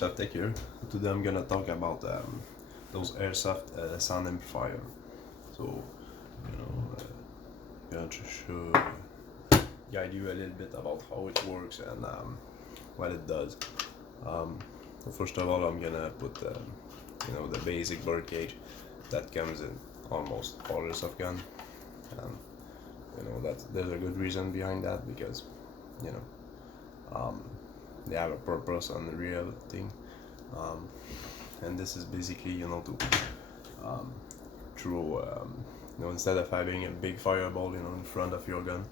AIRSOFTEK here. Today I'm gonna talk about those Airsoft Sound Amplifier. So, gonna just show, guide you a little bit about how it works and what it does. First of all, I'm gonna put the basic bird cage that comes in almost all Airsoft gun. There's a good reason behind that because they have a purpose on the real thing, and this is basically to throw instead of having a big fireball in front of your gun,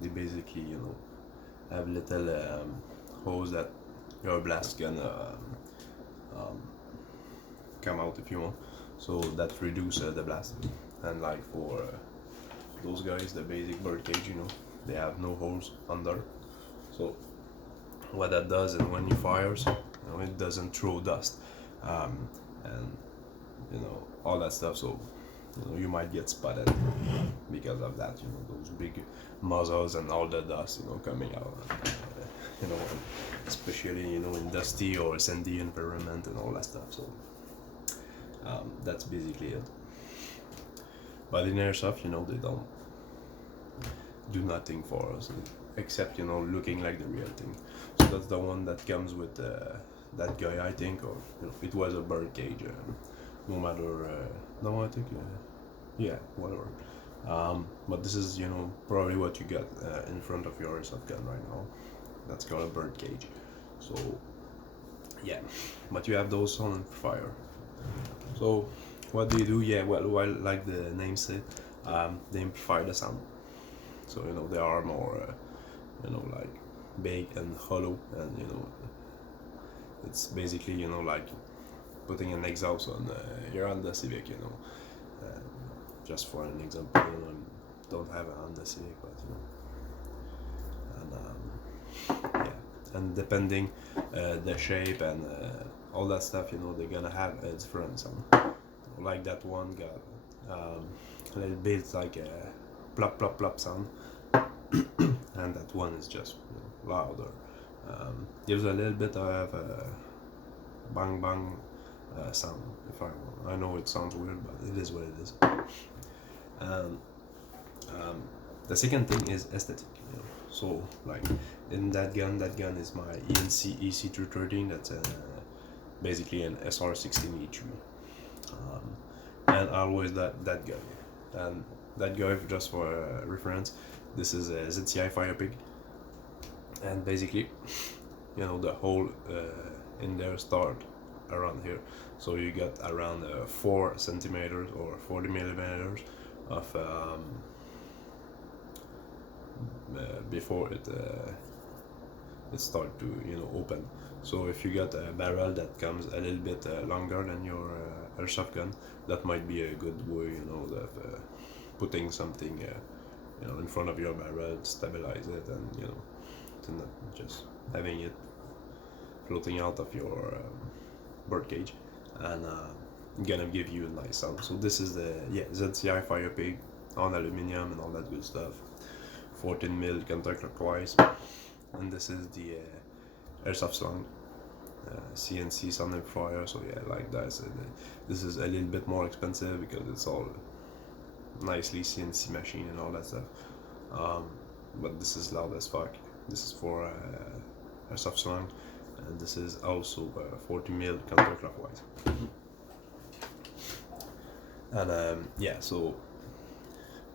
they basically have little hose that your blast gonna come out if you want, so that reduces the blast. And like for those guys, the basic bird cage, they have no holes under, so what that does is when you fires, it doesn't throw dust and all that stuff. So you might get spotted because of that. Those big muzzles and all the dust coming out. Especially in dusty or sandy environment and all that stuff. So that's basically it. But in Airsoft, they don't do nothing for us except looking like the real thing. So that's the one that comes with that guy, I think, or it was a bird cage. No matter, no, I think, yeah, whatever. But this is probably what you got in front of your Airsoft gun right now. That's called a bird cage. So yeah, but you have those sound amplifier. So what do you do? Yeah, well, like the name said, they amplify the sound. So they are more like big and hollow, and it's basically like putting an exhaust on your Honda Civic. Just for an example, I don't have a Honda Civic, but and yeah, and depending the shape and all that stuff, they're gonna have a different sound. Like that one got a little bit like a plop plop plop sound, and that one is just louder. Gives a little bit of a bang bang sound. If I know it sounds weird, but it is what it is. The second thing is aesthetic. So like in that gun is my ENC EC213. That's basically an SR16E3. And always that guy. And that guy, just for reference, this is a ZCI Firepig. And basically, the hole in there start around here. So you got around 4 centimeters or 40 millimeters of before it start to open. So if you got a barrel that comes a little bit longer than your Airsoft gun, that might be a good way of putting something in front of your barrel to stabilize it, and to not just having it floating out of your bird cage, and gonna give you a nice sound. So this is the ZCI Firepig on aluminum and all that good stuff, 14 mil counterclockwise. And this is the Airsoft Sound CNC sound amplifier. So yeah, like that. So this is a little bit more expensive because it's all nicely CNC machine and all that stuff. But this is loud as fuck. This is for Airsoft Sound, and this is also 40 mil counterclockwise. And yeah, so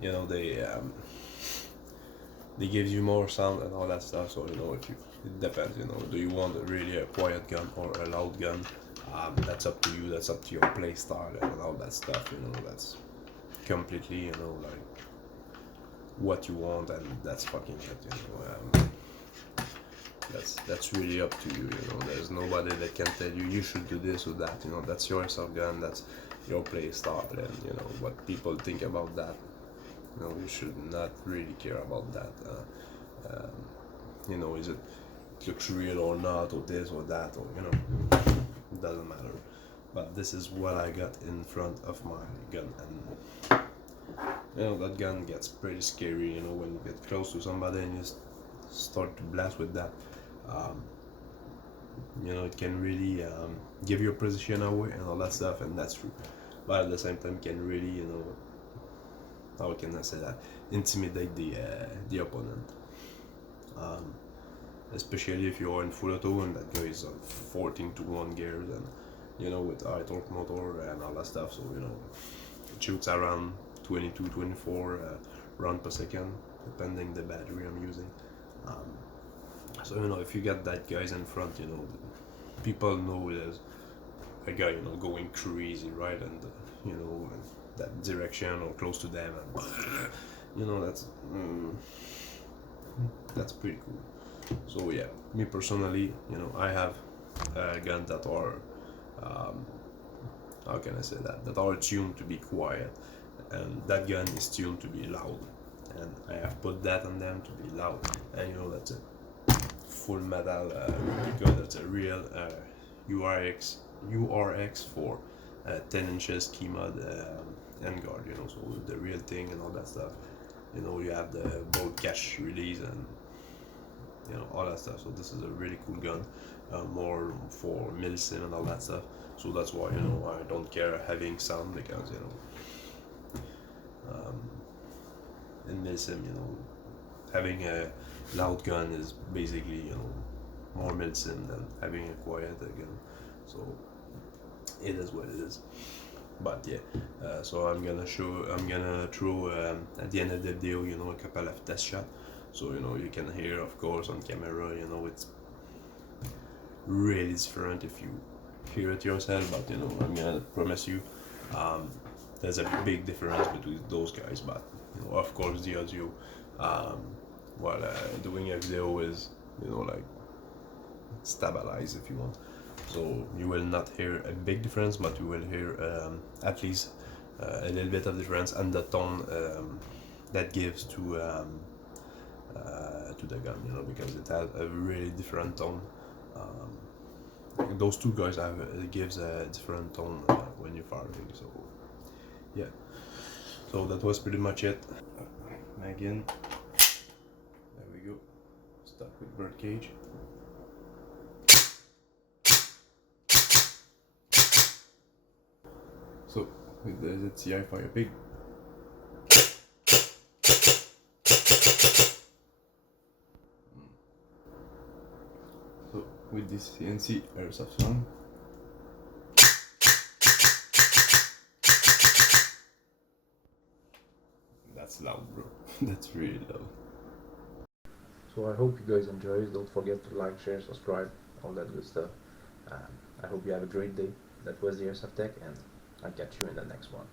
they give you more sound and all that stuff. So if it depends. Do you want really a quiet gun or a loud gun? That's up to you. That's up to your play style and all that stuff. That's completely like what you want, and that's fucking it. That's really up to you. There's nobody that can tell you should do this or that. That's your Airsoft gun. That's your play style, and what people think about that. You should not really care about that. Is it looks real or not, or this or that, or it doesn't matter. But this is what I got in front of my gun, and that gun gets pretty scary. When you get close to somebody and you start to blast with that. you know, it can really give your position away and all that stuff, and that's true. But at the same time, can really, you know, how can I say that, intimidate the opponent. Um, Especially if you're in full auto and that guy is on 14-to-1 gears, and you know, with high torque motor and all that stuff, so you know, it shoots around 22-24 round per second, depending the battery I'm using. So you know, if you get that guys in front, you know, people know there's a guy, you know, going crazy, right, and you know, that direction or close to them, and you know, that's pretty cool. So yeah, me personally, you know, I have guns that are, how can I say that are tuned to be quiet, and that gun is tuned to be loud, and I have put that on them to be loud, and you know, that's a full metal gun, that's a real URX for 10 inches key mod handguard, you know, so the real thing and all that stuff. You know, you have the bolt catch release and you know, all that stuff. So this is a really cool gun, more for milsim and all that stuff. So that's why, you know, I don't care having sound, because you know, in milsim, you know, having a loud gun is basically, you know, more milsim than having a quiet gun. So it is what it is. But yeah, so I'm gonna throw at the end of the video, you know, a couple of test shots, so you know, you can hear, of course, on camera, you know, it's really different if you hear it yourself, but you know, I'm gonna promise you, there's a big difference between those guys. But you know, of course, the audio while doing a video is, you know, like stabilized, if you want. So you will not hear a big difference, but you will hear at least a little bit of difference, and the tone that gives to the gun, you know, because it has a really different tone. Those two guys have gives a different tone when you're firing. So yeah, so that was pretty much it. Again, there we go. Stuck with bird cage. So with the ZCI Fire Pig. So with this CNC Airsoft Sound. That's loud, bro. That's really loud. So I hope you guys enjoy. Don't forget to like, share, subscribe, all that good stuff. I hope you have a great day. That was the AirSOFTEK, and I'll catch you in the next one.